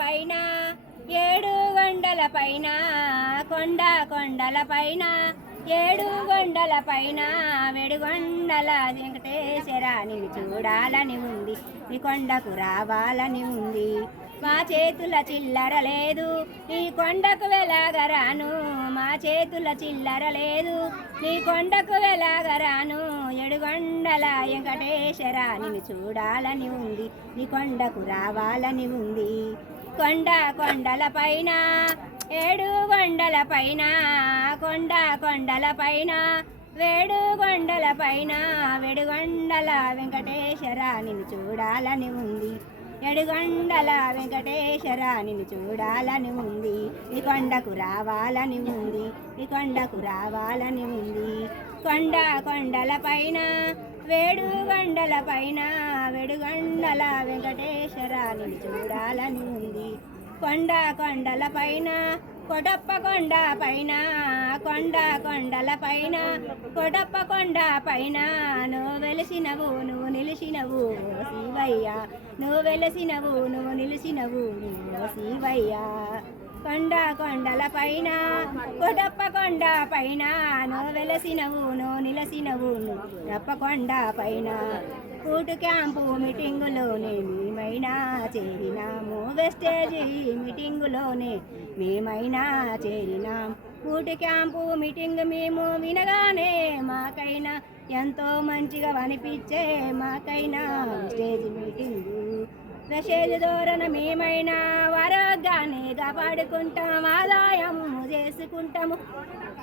పైన ఏడు కొండల పైన కొండల పైన ఏడు కొండల పైన వెడుగొండల వెంకటేశ్వర నిన్ను చూడాలని ఉంది, నీ కొండకు రావాలని ఉంది. మా చేతుల చిల్లర లేదు, నీ కొండకు వెలాగరాను. మా చేతుల చిల్లర లేదు, నీ కొండకు వెలాగరాను. ఏడుగొండల వెంకటేశ్వర నిన్ను చూడాలని ఉంది, నీ కొండకు రావాలని ఉంది. కొండల పైన ఏడు కొండల పైన కొండల పైన వేడు కొండల పైన వెడుగొండల వెంకటేశ్వర నిన్ను చూడాలని ఉంది, ఏడుగొండల వెంకటేశ్వర నిన్ను చూడాలని ఉంది. ఈ కొండకు రావాలని ఉంది, ఈ కొండకు రావాలని ఉంది. కొండల పైన వేడు కొండల పైన వెడుగొండల వెంకటేశ్వర నిన్ను చూడాలని ఉంది. కొండల పైన కొటప్ప కొండ పైన కొండల పైన కొటప్ప కొండ పైన నువ్వు వెలిసినవు నువ్వు నిలిచినవు శివయ్య, నువ్వు వెలిసినవు నువ్వు నిలిచినవు శివయ్య. కొండల పైన కొటప్ప కొండ పైన నువ్వు వెలసినవు నువ్వు నిలసినవు రప్ప కొండ పైన. బూట్ క్యాంపు మీటింగులోనే మేమైనా చేరినాము, వెస్టేజీ మీటింగులోనే మేమైనా చేరినాం. బూట్ క్యాంపు మీటింగ్ మేము వినగానే మాకైనా ఎంతో మంచిగా అనిపించే, మాకైనా వెస్టేజ్ మీటింగు వెసేజ్ ధోరణ మేమైనా ఆరోగ్యాన్ని కాపాడుకుంటాం, ఆదాయం చేసుకుంటాము,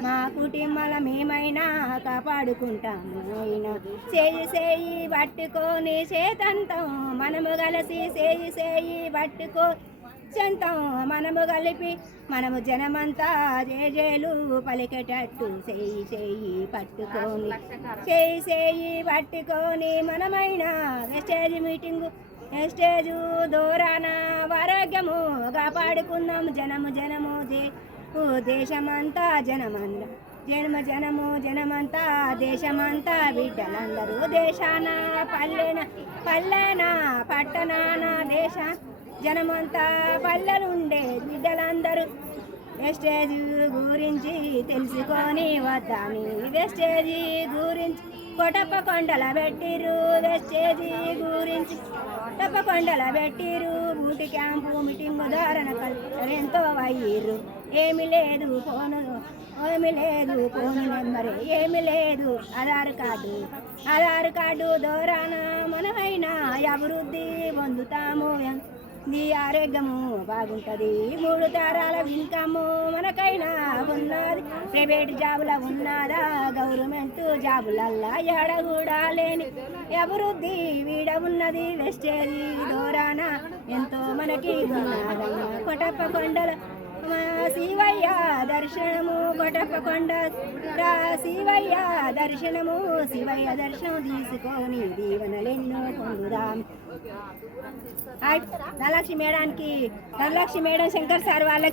మా కుటుంబాల మేమైనా కాపాడుకుంటాము. అయినా చేయి పట్టుకొని చేతంతం మనము కలిసి చేయి పట్టుకో చెంతం మనము కలిపి మనము జనమంతా జేజేలు పలికేటట్టు చేయి పట్టుకొని చేయి పట్టుకొని మనమైనా వెస్టేజ్ మీటింగు వెస్టేజు దూరాన ఆరోగ్యము కాపాడుకుందాం. జనము దేశమంతా జనమంతా దేశమంతా బిడ్డలందరూ దేశాన పల్లెన పట్టణాన దేశ జనమంతా పల్లెలుండే బిడ్డలందరూ వెస్టేజ్ గురించి తెలుసుకొని వద్దాని. వెస్టేజీ గురించి కొటప్ప కొండల పెట్టిరు, వెస్టేజీ గురించి కొటప్ప కొండల పెట్టిరు. బూట్ క్యాంపు మీటింగు ధారణ ఎంతో అయ్యిర్రు. ఏమి లేదు ఫోను నెంబర్ ఏమి లేదు, ఆధార్ కార్డు దూరాన మనమైనా అభివృద్ధి పొందుతాము. నీ ఆరోగ్యము బాగుంటుంది, 3 తరాల ఇన్కము మనకైనా ఉన్నది. ప్రైవేట్ జాబుల ఉన్నదా, గవర్నమెంట్ జాబులల్లా ఎడగూడా లేని అభివృద్ధి వీడ ఉన్నది. వెస్టేజీ దూరాన ఎంతో మనకి ఉన్నదమ్మా. కొటప్ప కొండల శివయ్య దర్శనము కొటప్ప కొండ శివయ్య దర్శనము తీసుకొని దీవెనలెన్నో పొందుదాం. ధనలక్ష్మి మేడం శంకర్ సార్ వాళ్ళకి